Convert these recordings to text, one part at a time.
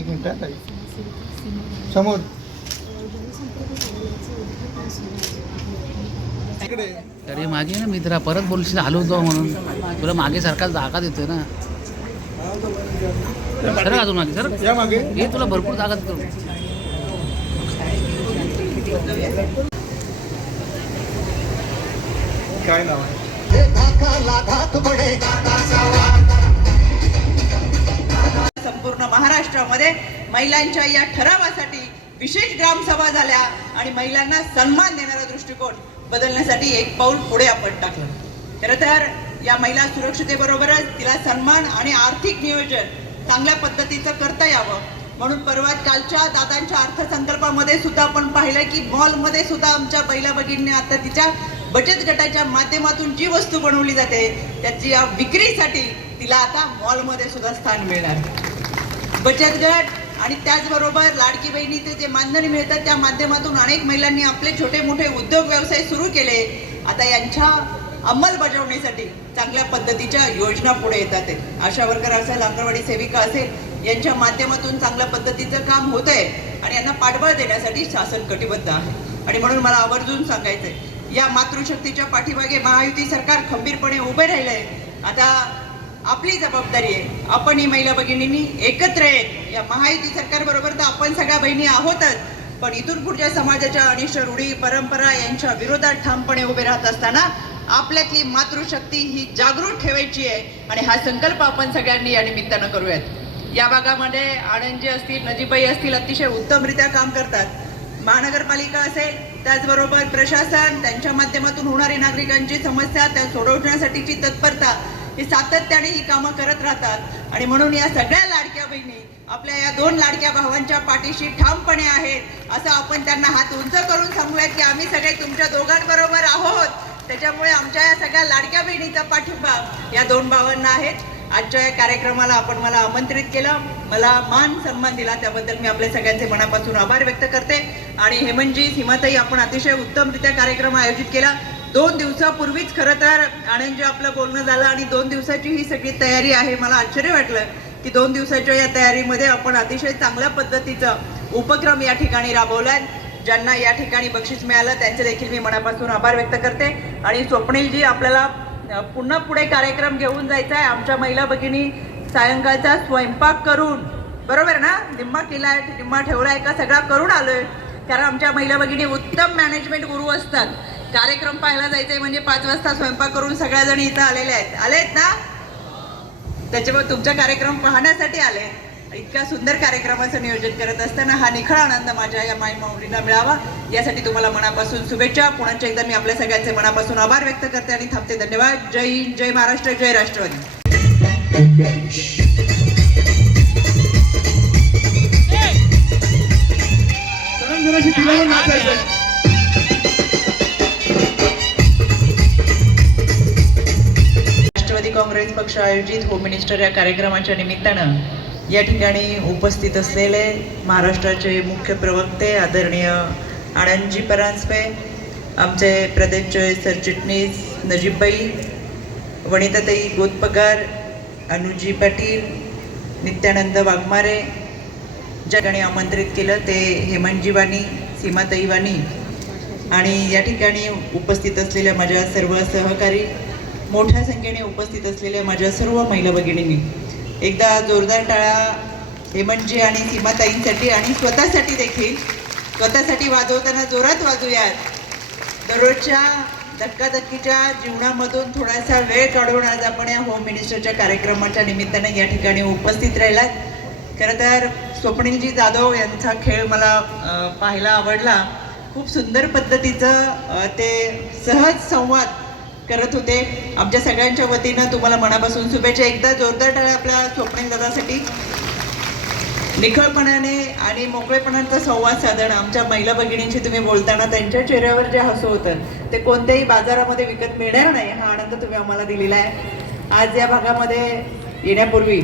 एक मिनिट ताई समोर अरे मागे ना मित्रा परत बोलशील हलवतो म्हणून तुला मागे सारखा जागा देतोय ना सर अजून मागे सर या मागे हे तुला भरपूर जागा देतो काय नाव आहे संपूर्ण महाराष्ट्रामध्ये महिलांच्या या ठरावासाठी विशेष ग्रामसभा झाल्या आणि महिलांना सन्मान देणारा दृष्टिकोन बदलण्यासाठी एक पाऊल पुढे आपण टाकलं. खरं तर या महिला सुरक्षितेबरोबरच तिला सन्मान आणि आर्थिक नियोजन चांगल्या पद्धतीचं करता यावं म्हणून परवा कालच्या दादांच्या अर्थसंकल्पामध्ये सुद्धा आपण पाहिलं की मॉलमध्ये सुद्धा आमच्या महिला भगिनींनी आता तिच्या बचत गटाच्या माध्यमातून जी वस्तू बनवली जाते त्याची या विक्रीसाठी तिला आता मॉलमध्ये सुद्धा स्थान मिळणार. बचत गट आणि त्याचबरोबर लाडकी बहिणीचे जे मानधन मिळतात त्या माध्यमातून अनेक महिलांनी आपले छोटे मोठे उद्योग व्यवसाय सुरू केले. आता यांच्या अंमलबजावणीसाठी चांगल्या पद्धतीच्या योजना पुढे येतात. आशा वर्कर असेल, अंगणवाडी सेविका असेल यांच्या माध्यमातून चांगल्या पद्धतीचं काम होत आहे आणि यांना पाठबळ देण्यासाठी शासन कटिबद्ध आहे. आणि म्हणून मला आवर्जून सांगायचंय या मातृशक्तीच्या पाठीमागे महायुती सरकार खंबीरपणे उभे राहिलंय. आता आपली जबाबदारी आहे आपण ही महिला भगिनींनी एकत्र येत या महायुती सरकार बरोबर तर आपण सगळ्या बहिणी आहोतच पण इथून पुढच्या समाजाच्या अनिष्ट रूढी परंपरा यांच्या विरोधात ठामपणे उभे राहत असताना आपल्यातली मातृशक्ती ही जागृत ठेवायची आहे आणि हा संकल्प आपण सगळ्यांनी या निमित्तानं करूयात. या भागामध्ये आनंदजी असतील, नजीबाई असतील अतिशय उत्तमरित्या काम करतात. महानगरपालिका असेल त्याचबरोबर प्रशासन त्यांच्या माध्यमातून होणारी नागरिकांची समस्या त्या सोडवण्यासाठीची तत्परता हे सातत्याने ही कामं करत राहतात. आणि म्हणून या सगळ्या लाडक्या बहिणी आपल्या या दोन लाडक्या भावांच्या पाठीशी ठामपणे आहेत असं आपण त्यांना हात उंच करून सांगूयात की आम्ही सगळे तुमच्या दोघांबरोबर आहोत. त्याच्यामुळे आमच्या या सगळ्या लाडक्या बहिणीचा पाठिंबा या दोन भावांना आहेत. आजच्या या कार्यक्रमाला आपण मला आमंत्रित केलं, मला मान सन्मान दिला त्याबद्दल मी आपल्या सगळ्यांचे मनापासून आभार व्यक्त करते. आणि हेमंतजी, सीमाताई आपण अतिशय उत्तमरित्या कार्यक्रम आयोजित केला. 2 दिवसापूर्वीच खरं तर आनंदजी आपलं बोलणं झालं आणि 2 दिवसाची ही सगळी तयारी आहे. मला आश्चर्य वाटलं की 2 दिवसाच्या या तयारीमध्ये आपण अतिशय चांगल्या पद्धतीचा उपक्रम या ठिकाणी राबवलाय. ज्यांना या ठिकाणी बक्षीस मिळालं त्यांचे देखील मी मनापासून आभार व्यक्त करते. आणि स्वप्नीलजी आपल्याला पुन्हा पुढे कार्यक्रम घेऊन जायचा आहे. आमच्या महिला भगिनी सायंकाळचा स्वयंपाक करून बरोबर ना निम्मा केलाय निम्मा ठेवलाय का सगळा करून आलोय कारण आमच्या महिला भगिनी उत्तम मॅनेजमेंट गुरु असतात. कार्यक्रम पाहायला जायचंय म्हणजे 5 वाजता स्वयंपाक करून सगळ्या जणी इथं आलेत ना त्याच्यामुळे तुमचा कार्यक्रम पाहण्यासाठी आले. इतक्या सुंदर कार्यक्रमाचं नियोजन करत असताना हा निखळ आनंद माझ्या या माई माऊलीला मिळावा यासाठी तुम्हाला मनापासून शुभेच्छा. पुन्हा एकदा मी आपल्या सगळ्यांचे मनापासून आभार व्यक्त करते आणि थांबते. धन्यवाद. जय हिंद, जय महाराष्ट्र, जय राष्ट्रवादी. राष्ट्रवादी काँग्रेस पक्ष आयोजित होम मिनिस्टर या कार्यक्रमाच्या निमित्तानं या ठिकाणी उपस्थित असलेले महाराष्ट्राचे मुख्य प्रवक्ते आदरणीय आनंदजी परांजपे, आमचे प्रदेशचे सरचिटणीस नजीबबाई, वनिताताई गोतपगार, अनुजी पाटील, नित्यानंद वाघमारे, ज्या ठिकाणी आमंत्रित केलं ते हेमंतजी वाणी, सीमाताई वाणी आणि या ठिकाणी उपस्थित असलेल्या माझ्या सर्व सहकारी, मोठ्या संख्येने उपस्थित असलेल्या माझ्या सर्व महिला भगिनींनी एकदा जोरदार टाळ्या हेमंतजी आणि सीमाताईंसाठी आणि स्वतःसाठी देखील. स्वतःसाठी वाजवताना जोरात वाजूयात. दररोजच्या धक्काधक्कीच्या जीवनामधून थोडासा वेळ काढून आज आपण या होम मिनिस्टरच्या कार्यक्रमाच्या निमित्तानं या ठिकाणी उपस्थित राहिलात. खरं तर स्वप्नीलजी जाधव यांचा खेळ मला पाहायला आवडला. खूप सुंदर पद्धतीचं ते सहज संवाद करत होते. आमच्या सगळ्यांच्या वतीनं तुम्हाला मनापासून शुभेच्छा. एकदा जोरदार टाळ्या आपल्या स्वप्नील दादासाठी. निखळपणाने आणि मोकळेपणाचा संवाद साधणं आमच्या महिला भगिनींशी तुम्ही बोलताना त्यांच्या चेहऱ्यावर जे हसू होतं ते कोणत्याही बाजारामध्ये विकत मिळणार नाही. हा आनंद तुम्ही आम्हाला दिलेला आहे. आज या भागामध्ये येण्यापूर्वी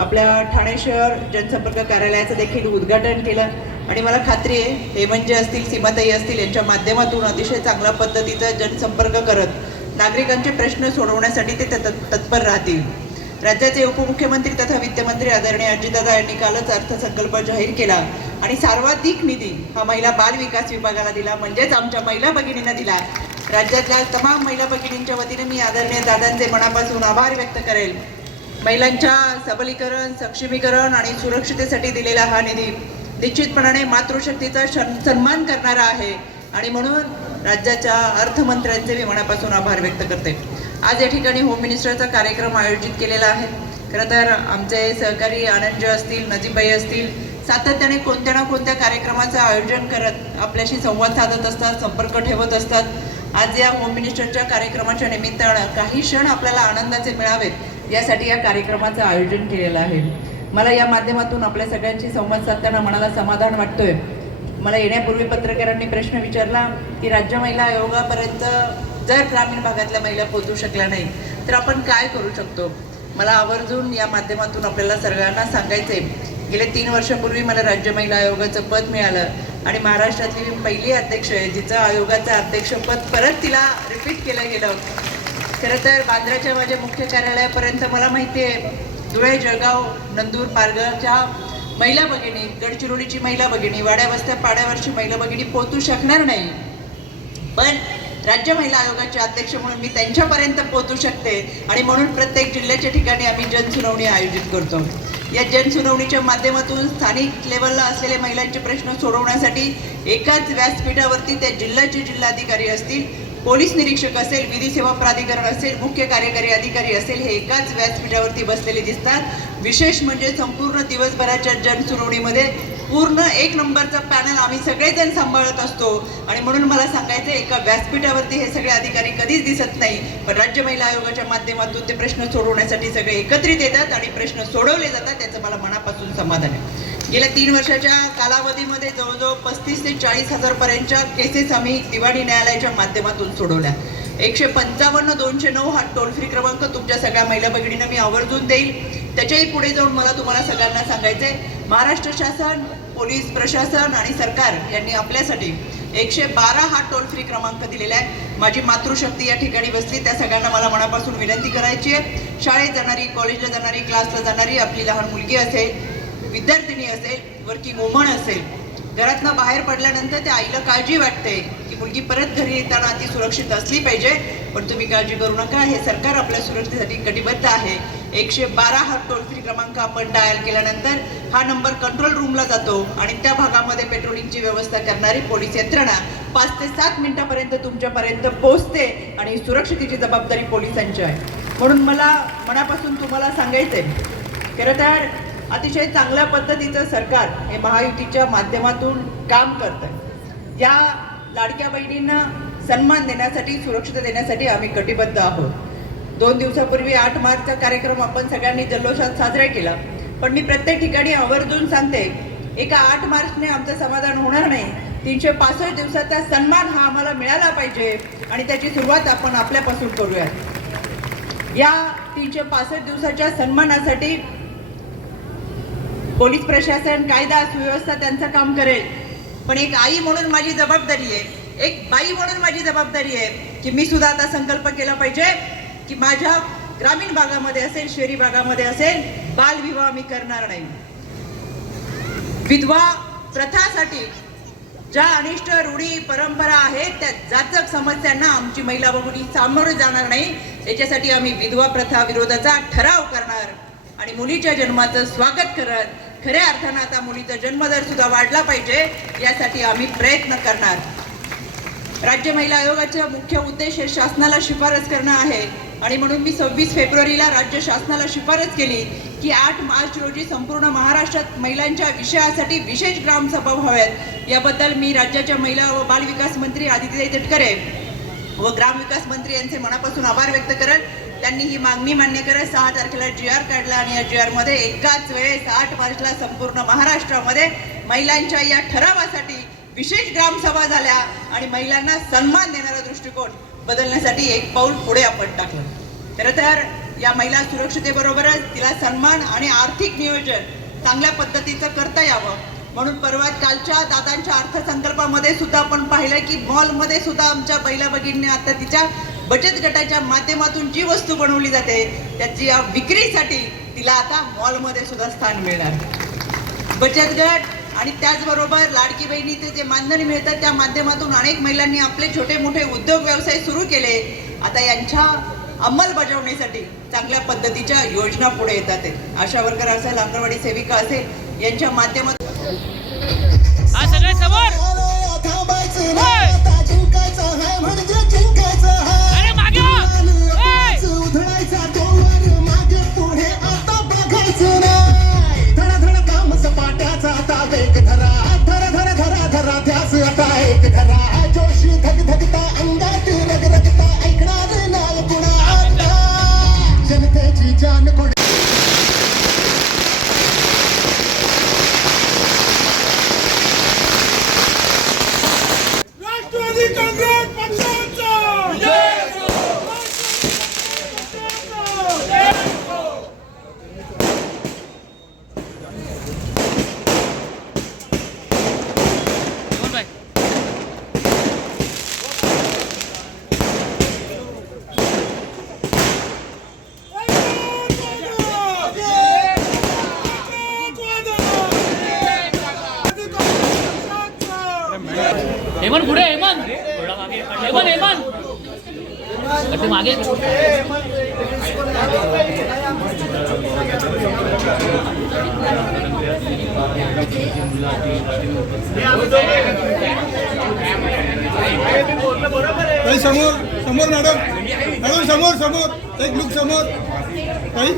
आपल्या ठाणे शहर जनसंपर्क कार्यालयाचं देखील उद्घाटन केलं आणि मला खात्री आहे हेमंतजी असतील, सीमाताई असतील यांच्या माध्यमातून अतिशय चांगल्या पद्धतीचा जनसंपर्क करत नागरिकांचे प्रश्न सोडवण्यासाठी ते तत्पर राहतील. राज्याचे उपमुख्यमंत्री तथा वित्तमंत्री आदरणीय अजितदादा यांनी कालच अर्थसंकल्प जाहीर केला आणि सर्वाधिक निधी हा महिला बाल विकास विभागाला दिला, म्हणजेच आमच्या महिला भगिनींना दिला. राज्यातल्या तमाम महिला भगिनींच्या वतीने मी आदरणीय दादांचे मनापासून आभार व्यक्त करेल. महिलांच्या सबलीकरण, सक्षमीकरण आणि सुरक्षिततेसाठी दिलेला हा निधी निश्चितपणाने मातृशक्तीचा सन्मान करणारा आहे आणि म्हणून राज्याच्या अर्थमंत्र्यांचे मी मनापासून आभार व्यक्त करते. आज या ठिकाणी होम मिनिस्टरचा कार्यक्रम आयोजित केलेला आहे. खरं तर आमचे सहकारी आनंद असतील, नजीबाई असतील, सातत्याने कोणत्या ना कोणत्या कार्यक्रमाचं आयोजन करत आपल्याशी संवाद साधत असतात, संपर्क ठेवत असतात. आज या होम मिनिस्टरच्या कार्यक्रमाच्या निमित्तानं काही क्षण आपल्याला आनंदाचे मिळावेत यासाठी या कार्यक्रमाचं आयोजन केलेलं आहे. मला या माध्यमातून आपल्या सगळ्यांशी संवाद साधताना मनाला समाधान वाटतोय. मला येण्यापूर्वी पत्रकारांनी प्रश्न विचारला की राज्य महिला आयोगापर्यंत जर ग्रामीण भागातल्या महिला पोहोचू शकल्या नाही तर आपण काय करू शकतो. मला आवर्जून या माध्यमातून आपल्याला सगळ्यांना सांगायचे, गेले 3 वर्षापूर्वी मला राज्य महिला आयोगाचं पद मिळालं आणि महाराष्ट्रातली मी पहिली अध्यक्ष आहे जिचं आयोगाचं अध्यक्षपद परत तिला रिपीट केलं गेलं. खरं तर बांद्राच्या माझ्या मुख्य कार्यालयापर्यंत मला माहिती आहे धुळे, जळगाव, नंदूर, पारगावच्या महिला भगिनी, गडचिरोलीची महिला भगिनी, वाड्या वस्त्या पाड्यावरची महिला भगिनी पोहोचू शकणार नाही, पण राज्य महिला आयोगाचे अध्यक्ष म्हणून मी त्यांच्यापर्यंत पोहोचू शकते आणि म्हणून प्रत्येक जिल्ह्याच्या ठिकाणी आम्ही जनसुनावणी आयोजित करतो. या जनसुनावणीच्या माध्यमातून स्थानिक लेवलला असलेले महिलांचे प्रश्न सोडवण्यासाठी एकाच व्यासपीठावरती त्या जिल्ह्याचे जिल्हाधिकारी असतील, पोलीस निरीक्षक असेल, विधी सेवा प्राधिकरण असेल, मुख्य कार्यकारी अधिकारी असेल, हे एकाच व्यासपीठावरती बसलेले दिसतात. विशेष म्हणजे संपूर्ण दिवसभराच्या जनसुनावणीमध्ये पूर्ण 1 नंबरचा पॅनल आम्ही सगळेजण सांभाळत असतो आणि म्हणून मला सांगायचं एका व्यासपीठावरती हे सगळे अधिकारी कधीच दिसत नाही, पण राज्य महिला आयोगाच्या माध्यमातून ते प्रश्न सोडवण्यासाठी सगळे एकत्रित येतात आणि प्रश्न सोडवले जातात. त्याचं मला मनापासून समाधान आहे. गेल्या 3 वर्षाच्या कालावधीमध्ये जवळजवळ 35 ते 40 हजारपर्यंतच्या केसेस आम्ही दिवाणी न्यायालयाच्या माध्यमातून सोडवल्या. 155-209 हा टोल फ्री क्रमांक तुमच्या सगळ्या महिला भगिनींना मी आवर्जून देईल. त्याच्याही पुढे जाऊन मला तुम्हाला सगळ्यांना सांगायचंय, महाराष्ट्र शासन, पोलीस प्रशासन आणि सरकार यांनी आपल्यासाठी 112 हा टोल फ्री क्रमांक दिलेला आहे. माझी मातृशक्ती या ठिकाणी बसली, त्या सगळ्यांना मला मनापासून विनंती करायची आहे. शाळेत जाणारी, कॉलेजला जाणारी, क्लासला जाणारी आपली लहान मुलगी असेल, विद्यार्थिनी असेल, वर्किंग वुमन असेल, घरातनं बाहेर पडल्यानंतर त्या आईला काळजी वाटते की मुलगी परत घरी येताना ती सुरक्षित असली पाहिजे, पण तुम्ही काळजी करू नका, हे सरकार आपल्या सुरक्षेसाठी कटिबद्ध आहे. 112 हा टोल फ्री क्रमांक आपण डायल केल्यानंतर हा नंबर कंट्रोल रूमला जातो आणि त्या भागामध्ये पेट्रोलिंगची व्यवस्था करणारी पोलीस यंत्रणा 5 ते 7 मिनिटापर्यंत तुमच्यापर्यंत पोहोचते आणि सुरक्षितेची जबाबदारी पोलिसांची आहे. म्हणून मला मनापासून तुम्हाला सांगायचंय, खरं तर अतिशय चांगल्या पद्धतीचं सरकार हे महायुतीच्या माध्यमातून काम करतंय. या लाडक्या बहिणींना सन्मान देण्यासाठी, सुरक्षितता देण्यासाठी आम्ही कटिबद्ध आहोत. 2 दिवसापूर्वी 8 मार्चचा कार्यक्रम आपण सगळ्यांनी जल्लोषात साजरा केला, पण मी प्रत्येक ठिकाणी आवर्जून सांगते, एका 8 मार्चने आमचं समाधान होणार नाही. 365 दिवसाचा सन्मान हा आम्हाला मिळाला पाहिजे आणि त्याची सुरुवात आपण आपल्यापासून करूयात. या 365 दिवसाच्या सन्मानासाठी पोलीस प्रशासन, कायदा सुव्यवस्था त्यांचं काम करेल, पण एक आई म्हणून माझी जबाबदारी आहे, एक बाई म्हणून माझी जबाबदारी आहे की मी सुद्धा आता संकल्प केला पाहिजे की माझ्या ग्रामीण भागामध्ये असेल, शहरी भागामध्ये असेल, बालविवाह मी करणार नाही. विधवा प्रथासाठी ज्या अनिष्ट रूढी परंपरा आहेत त्या जाचक समस्यांना आमची महिला भगिनी सामोरे जाणार नाही. याच्यासाठी आम्ही विधवा प्रथा विरोधाचा ठराव करणार आणि मुलीच्या जन्माचं स्वागत करत खऱ्या अर्थानं आता मुलीचा जन्मदर सुद्धा वाढला पाहिजे यासाठी आम्ही प्रयत्न करणार. राज्य महिला आयोगाचा मुख्य उद्देश हे शासनाला शिफारस करणं आहे आणि म्हणून मी 26 फेब्रुवारीला राज्य शासनाला शिफारस केली की 8 मार्च रोजी संपूर्ण महाराष्ट्रात महिलांच्या विषयासाठी विशेष ग्रामसभा व्हाव्यात. याबद्दल मी राज्याच्या महिला व बालविकास मंत्री आदित्यताई तटकरे व ग्रामविकास मंत्री यांचे मनापासून आभार व्यक्त करेन. त्यांनी ही मागणी मान्य करत 6 तारखेला GR काढला आणि या GR मध्ये एकाच वेळेस 8 मार्चला संपूर्ण महाराष्ट्रामध्ये महिलांच्या या ठरावासाठी विशेष ग्रामसभा झाल्या आणि महिलांना सन्मान देणारा दृष्टिकोन बदलण्यासाठी एक पाऊल पुढे आपण टाकलं. खरं तर या महिला सुरक्षितेबरोबरच तिला सन्मान आणि आर्थिक नियोजन चांगल्या पद्धतीचं करता यावं म्हणून परवा कालच्या दादांच्या अर्थसंकल्पामध्ये सुद्धा आपण पाहिलं की मॉलमध्ये सुद्धा आमच्या महिला भगिनींनी आता तिच्या बचत गटाच्या माध्यमातून जी वस्तू बनवली जाते त्याची या विक्रीसाठी तिला आता मॉलमध्ये सुद्धा स्थान मिळणार. बचत गट आणि त्याचबरोबर लाडकी बहिणीचे जे मानधन मिळतं त्या माध्यमातून अनेक महिलांनी आपले छोटे मोठे उद्योग व्यवसाय सुरू केले. आता यांच्या अंमलबजावणीसाठी चांगल्या पद्धतीच्या योजना पुढे येतात. आशा वर्कर असेल, अंगणवाडी सेविका असेल, यांच्या माध्यमातून सगळे समोर हेमंत पुढे, हेमंत हेमंत हेमंत मागे. समोर समोर मॅडम, मॅडम समोर समोर एक लुक समोर काही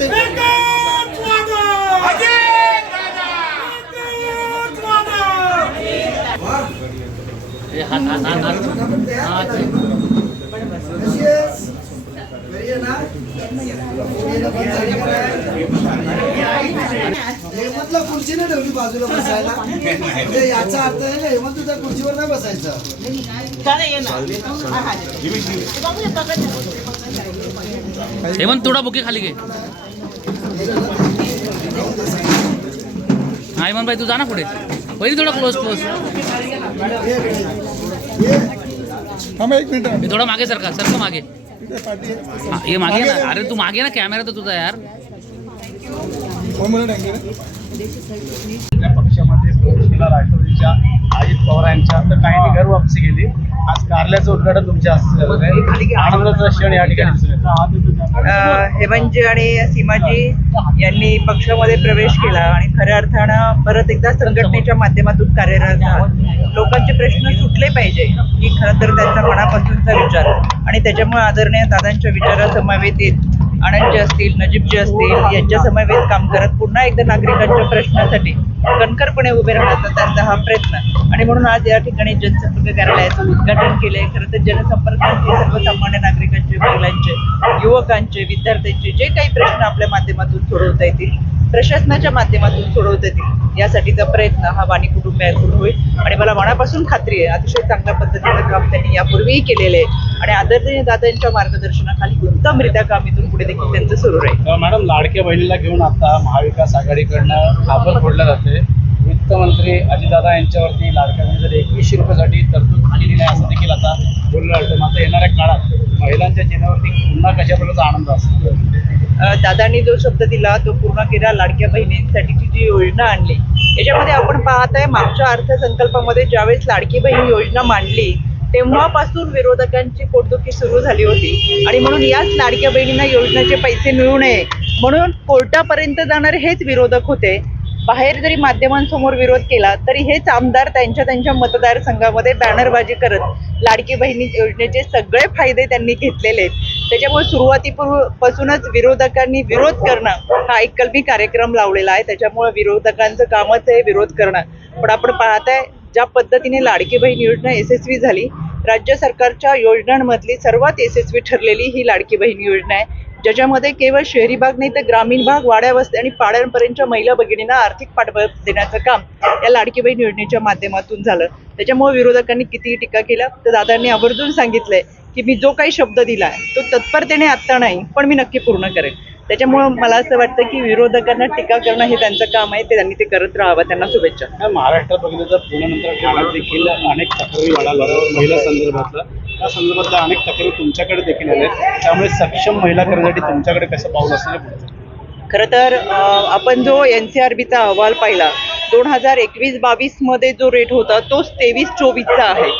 हेमंतला खुर्ची नाही ठेवली बाजूला बसायला, म्हणजे याचा अर्थ आहे ना हेमंत तुझ्या खुर्चीवर नाही बसायचं. हेमंत थोडा बुके खाली घे. हेमंत भाई तू जा ना पुढे, पहिले थोडा क्लोज क्लोज. थांबा एक मिनिट. मी थोडा मागे सरका मागे. ये मागे ना, अरे तू मागे ना, कॅमेरा तर तुझा यार. आपल्या पक्षामध्ये प्रवेश केला राष्ट्रवादीच्या अजित पवार यांच्या, तर काहींनी घर वापसी केली. आज कारल्याचं उद्घाटन तुमच्या हस्ते झालं आहे. आनंदाचा क्षण या ठिकाणी दिसून येतो. हेमंतजी आणि सीमाजी यांनी पक्षामध्ये प्रवेश केला आणि खऱ्या अर्थानं परत एकदा संघटनेच्या माध्यमातून कार्यरत आहात. लोकांचे प्रश्न सुटले पाहिजे ही खरं तर त्यांचा मनापासूनचा विचार, आणि त्याच्यामुळे आदरणीय दादांच्या विचारासमवेत येत आनंदजी असतील, नजीबजी असतील, यांच्या समवेत काम करत पुन्हा एकदा नागरिकांच्या प्रश्नासाठी कणखरपणे उभे राहण्याचा त्यांचा हा प्रयत्न. आणि म्हणून आज या ठिकाणी जनसंपर्क कार्यालयाचं उद्घाटन केलंय. खरं तर जनसंपर्काचे सर्वसामान्य नागरिकांचे, महिलांचे, युवकांचे, विद्यार्थ्यांचे जे काही प्रश्न आपल्या माध्यमातून सोडवता येतील, प्रशासनाच्या माध्यमातून सोडवता येतील, यासाठीचा प्रयत्न हा वाणी कुटुंबियांकडून होईल. आणि मला मनापासून खात्री आहे अतिशय चांगल्या पद्धतीचं काम त्यांनी यापूर्वीही केलेलं आहे आणि आदरणीय दादांच्या मार्गदर्शनाखाली उत्तमरित्या काम इथून पुढे देखील त्यांचं सुरू राहील. मॅडम, लाडक्या बहिणीला घेऊन आता महाविकास आघाडीकडनं खापर फोडलं जाते. वित्तमंत्री अजितदादा यांच्यावरती लाडक्या बहिणीसाठी 2100 रुपयासाठी तरतूद केली नाही असं देखील आता बोललं जातं. मात्र येणाऱ्या काळात महिलांच्या चेहऱ्यावरती पुन्हा कशा प्रकारचा आनंद असतो? दादांनी जो शब्द दिला तो पूर्ण केला. लाडक्या बहिणींसाठीची जी योजना आणली याच्यामध्ये आपण पाहत आहे, मागच्या अर्थसंकल्पामध्ये ज्यावेळेस लाडकी बहीण योजना मांडली तेव्हापासून विरोधकांची पोटदुखी सुरू झाली होती आणि म्हणून याच लाडक्या बहिणींना योजनेचे पैसे मिळू नये म्हणून कोर्टापर्यंत जाणारे हेच विरोधक होते. बाहेर जरी माध्यमांसमोर विरोध केला तरी हेच आमदार त्यांच्या मतदारसंघामध्ये बॅनरबाजी करत लाडकी बहिणी योजनेचे सगळे फायदे त्यांनी घेतलेले आहेत. त्याच्यामुळे सुरुवातीपासूनच विरोधकांनी विरोध करणं हा एककल्पी कार्यक्रम लावलेला आहे. त्याच्यामुळे विरोधकांचं कामच आहे विरोध करणं. पण आपण पाहताय ज्या पद्धतीने लाडकी बहीण योजना यशस्वी झाली, राज्य सरकारच्या योजनांमधली सर्वात यशस्वी ठरलेली ही लाडकी बहीण योजना आहे, ज्याच्यामध्ये केवळ शहरी भाग नाही तर ग्रामीण भाग, वाड्या वस्ती आणि पाड्यांपर्यंतच्या महिला भगिनींना आर्थिक पाठबळ देण्याचं काम या लाडकी बहीण योजनेच्या माध्यमातून झालं. त्याच्यामुळे विरोधकांनी कितीही टीका केला तर दादांनी आवर्जून सांगितलंय की मी जो काही शब्द दिलाय तो तत्परतेने आत्ता नाही पण मी नक्की पूर्ण करेन. त्याच्यामुळं मला असं वाटतं की विरोधकांना टीका करणं हे त्यांचं काम आहे, ते त्यांनी ते करत राहावं. त्यांना शुभेच्छा. महाराष्ट्रात बघितलं तर पुण्यानंतर ठाण्यात देखील अनेक तक्रारी वाढायला महिला संदर्भातला या संदर्भातल्या अनेक तक्रारी तुमच्याकडे देखील आल्या आहेत. त्यामुळे सक्षम महिला करण्यासाठी तुमच्याकडे कसं पाऊल असलेलं पुढचं? खरं तर आपण जो NCRBचा अहवाल पाहिला 2021-22 मध्ये जो रेट होता तोच 23-24चा आहे.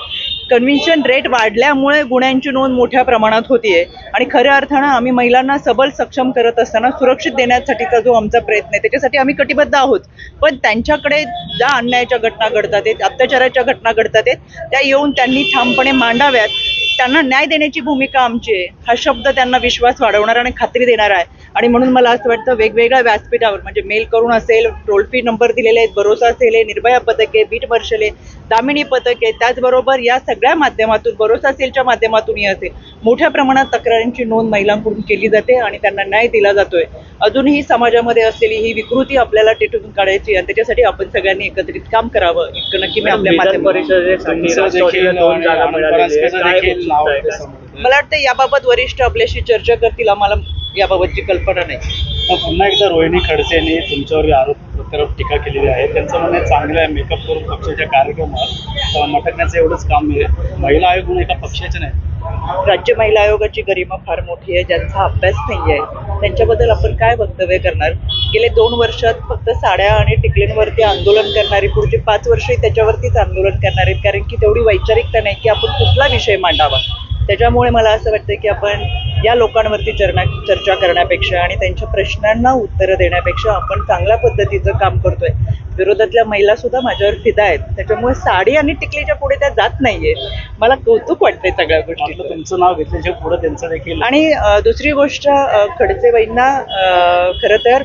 कन्व्हिन्शन रेट वाढल्यामुळे गुन्ह्यांची नोंद मोठ्या प्रमाणात होतीये आणि खऱ्या अर्थानं आम्ही महिलांना सबल सक्षम करत असताना सुरक्षित देण्यासाठीचा जो आमचा प्रयत्न आहे त्याच्यासाठी आम्ही कटिबद्ध आहोत. पण त्यांच्याकडे ज्या अन्यायाच्या घटना घडतात आहेत, अत्याचाराच्या घटना घडतात आहेत, त्या येऊन त्यांनी ठामपणे मांडाव्यात. त्यांना न्याय देण्याची भूमिका आमची आहे. हा शब्द त्यांना विश्वास वाढवणार आणि खात्री देणार आहे. आणि म्हणून मला असं वाटतं वेगवेगळ्या व्यासपीठावर म्हणजे मेल करून असेल, टोल फ्री नंबर दिलेले आहेत, भरोसा सेल आहे, निर्भया पथक आहे, बीट मार्शल आहे, दामिनी पथक आहे, त्याचबरोबर या सगळ्या माध्यमातून भरोसा सेलच्या माध्यमातूनही असेल मोठ्या प्रमाणात तक्रारींची नोंद महिलांकडून केली जाते आणि त्यांना न्याय दिला जातोय. अजूनही समाजामध्ये असलेली ही विकृती आपल्याला टिटून काढायची आणि त्याच्यासाठी आपण सगळ्यांनी एकत्रित काम करावं इतकं नक्की मी आपल्या मला वाटतं याबाबत वरिष्ठ आपल्याशी चर्चा करतील. आम्हाला याबाबतची कल्पना नाही. पुन्हा एकदा रोहिणी खडसे यांनी तुमच्यावर आरोप प्रत्यारोप टीका केलेली आहे. त्यांचं म्हणणं चांगलं आहे, मेकअप करून पक्षाच्या कार्यक्रमात मटकण्याचं एवढंच काम आहे. महिला आयोग म्हणून एका पक्षाचे नाही. राज्य महिला आयोगाची गरिमा फार मोठी आहे. ज्यांचा अभ्यास नाही आहे त्यांच्याबद्दल आपण काय वक्तव्य करणार. गेले 2 वर्षात फक्त साड्या आणि टिकलींवरती आंदोलन करणारी पुढची 5 वर्षही त्याच्यावरतीच आंदोलन करणार आहेत. कारण की तेवढी वैचारिकता नाही की आपण कुठला विषय मांडावा. त्याच्यामुळे मला असं वाटतं की आपण या लोकांवरती चर्चा करण्यापेक्षा आणि त्यांच्या प्रश्नांना उत्तरं देण्यापेक्षा आपण चांगल्या पद्धतीचं काम करतोय. विरोधातल्या महिला सुद्धा माझ्यावर फिदा आहेत. त्याच्यामुळे साडी आणि टिकलीच्या पुढे त्या जात नाहीयेत. मला कौतुक वाटतंय सगळ्या गोष्टी. तुमचं नाव घेतल्याच्या पुढे त्यांचं देखील. आणि दुसरी गोष्ट खडसेबाईंना खरं तर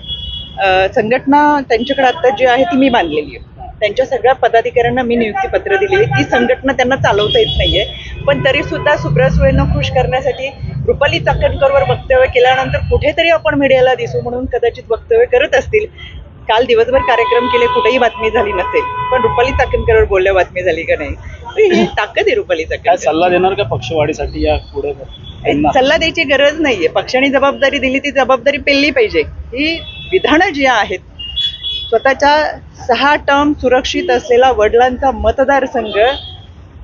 संघटना त्यांच्याकडे आता जी आहे ती मी बांधलेली आहे. त्यांच्या सगळ्या पदाधिकाऱ्यांना मी नियुक्तीपत्र दिलेली. ती संघटना त्यांना चालवता येत नाहीये. पण तरी सुद्धा सुब्रा सुळेंना खुश करण्यासाठी रुपाली चाकणकरवर वक्तव्य केल्यानंतर कुठेतरी आपण मीडियाला दिसू म्हणून कदाचित वक्तव्य करत असतील. काल दिवसभर कार्यक्रम केले, कुठेही बातमी झाली नसेल, पण रुपाली चाकणकरवर बोलल्या बातमी झाली का नाही. ही ताकद आहे रुपाली चाकणकर. सल्ला देणार का पक्षवाढीसाठी या पुढे? सल्ला द्यायची गरज नाहीये. पक्षाने जबाबदारी दिली ती जबाबदारी पेलली पाहिजे. ही विधानं जी आहेत, स्वतःच्या 6 टर्म सुरक्षित असलेला वडिलांचा मतदारसंघ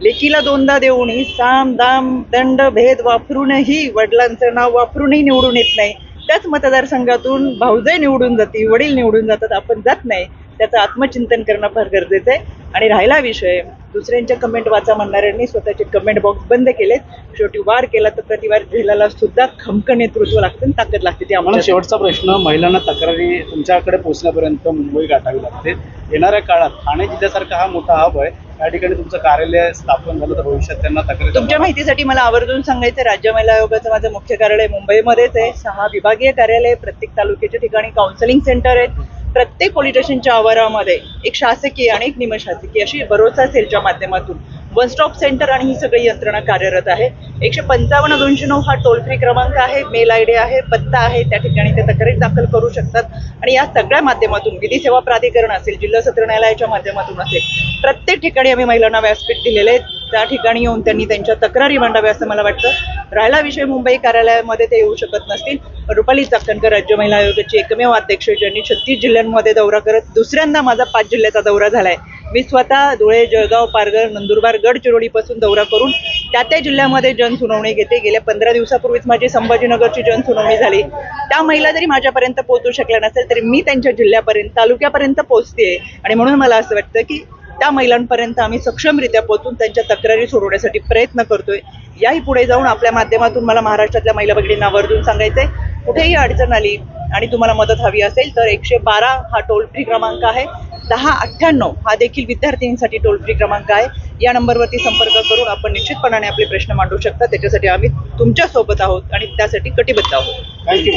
लेकीला 2दा देऊनही साम दाम दंड भेद वापरूनही वडिलांचं नाव वापरूनही निवडून येत नाही. त्याच मतदारसंघातून भाऊजाई निवडून जाते, वडील निवडून जातात, आपण जात नाही. त्याचं आत्मचिंतन करणं फार गरजेचं आहे. आणि राहिला विषय दुसऱ्यांच्या कमेंट वाचा म्हणणाऱ्यांनी स्वतःचे कमेंट बॉक्स बंद केलेत. शेवटी वार केला तर प्रतिवार झेलाला सुद्धा खमकं नेतृत्व लागतं आणि ताकद लागते. ती आम्हाला. शेवटचा प्रश्न, महिलांना तक्रारी तुमच्याकडे पोहोचण्यापर्यंत मुंबई गाठावी लागते. येणाऱ्या काळात ठाणे जिल्ह्यासारखा हा मोठा हब आहे, या ठिकाणी तुमचं कार्यालय स्थापन झालं तर भविष्यात त्यांना तक्रारी. तुमच्या माहितीसाठी मला आवर्जून सांगायचं, राज्य महिला आयोगाचं माझं मुख्य कार्यालय मुंबईमध्येच आहे. 6 विभागीय कार्यालय, प्रत्येक तालुक्याच्या ठिकाणी काउन्सिलिंग सेंटर आहेत. प्रत्येक पोलीस स्टेशनच्या आवारामध्ये एक शासकीय आणि एक निमशासकीय अशी भरोसा सेलच्या माध्यमातून वन स्टॉप सेंटर आणि ही सगळी यंत्रणा कार्यरत आहे. 155-209 हा टोल फ्री क्रमांक आहे, मेल ID आहे, पत्ता आहे. त्या ठिकाणी ते तक्रारी दाखल करू शकतात. आणि या सगळ्या माध्यमातून विधी सेवा प्राधिकरण असेल, जिल्हा सत्र न्यायालयाच्या माध्यमातून असेल, प्रत्येक ठिकाणी आम्ही महिलांना व्यासपीठ दिलेले आहेत. त्या ठिकाणी येऊन त्यांनी त्यांच्या तक्रारी मांडाव्या असं मला वाटतं. राहिला विषय मुंबई कार्यालयामध्ये ते येऊ शकत नसतील. रुपाली चाकणकर राज्य महिला आयोगाची एकमेव अध्यक्ष ज्यांनी 36 जिल्ह्यांमध्ये दौरा करत दुसऱ्यांदा माझा 5 जिल्ह्याचा दौरा झालाय. मी स्वतः धुळे, जळगाव, पालघर, नंदुरबार, गडचिरोलीपासून दौरा करून त्या जिल्ह्यामध्ये जनसुनावणी घेते. गेल्या 15 दिवसापूर्वीच माझी संभाजीनगरची जनसुनावणी झाली. त्या महिला जरी माझ्यापर्यंत पोहोचू शकल्या नसेल तरी मी त्यांच्या जिल्ह्यापर्यंत, तालुक्यापर्यंत पोहोचते. आणि म्हणून मला असं वाटतं की त्या महिलांपर्यंत आम्ही सक्षमरित्या पोहोचून त्यांच्या तक्रारी सोडवण्यासाठी प्रयत्न करतोय. याही पुढे जाऊन आपल्या माध्यमातून मला महाराष्ट्रातल्या महिला भगिनींना आवर्जून सांगायचंय, कुठेही अडचण आली आणि तुम्हाला मदत हवी असेल तर 112 हा टोल फ्री क्रमांक आहे. 1098 हा देखील विद्यार्थ्यांसाठी टोल फ्री क्रमांक आहे. या नंबरवरती संपर्क करून आपण निश्चितपणाने आपले प्रश्न मांडू शकता. त्याच्यासाठी आम्ही तुमच्या सोबत आहोत आणि त्यासाठी कटिबद्ध आहोत.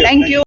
थँक्यू.